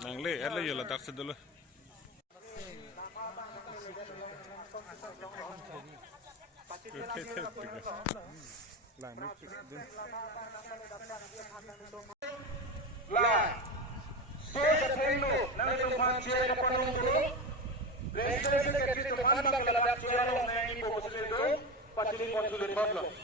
Nangle, ada ya letak sedulu. Lah, saya terlalu nanti rumah saya ke Panung dulu. Registrasi ke situ mana kalau ada ciaran yang ibu itu, pasti konsulit problem.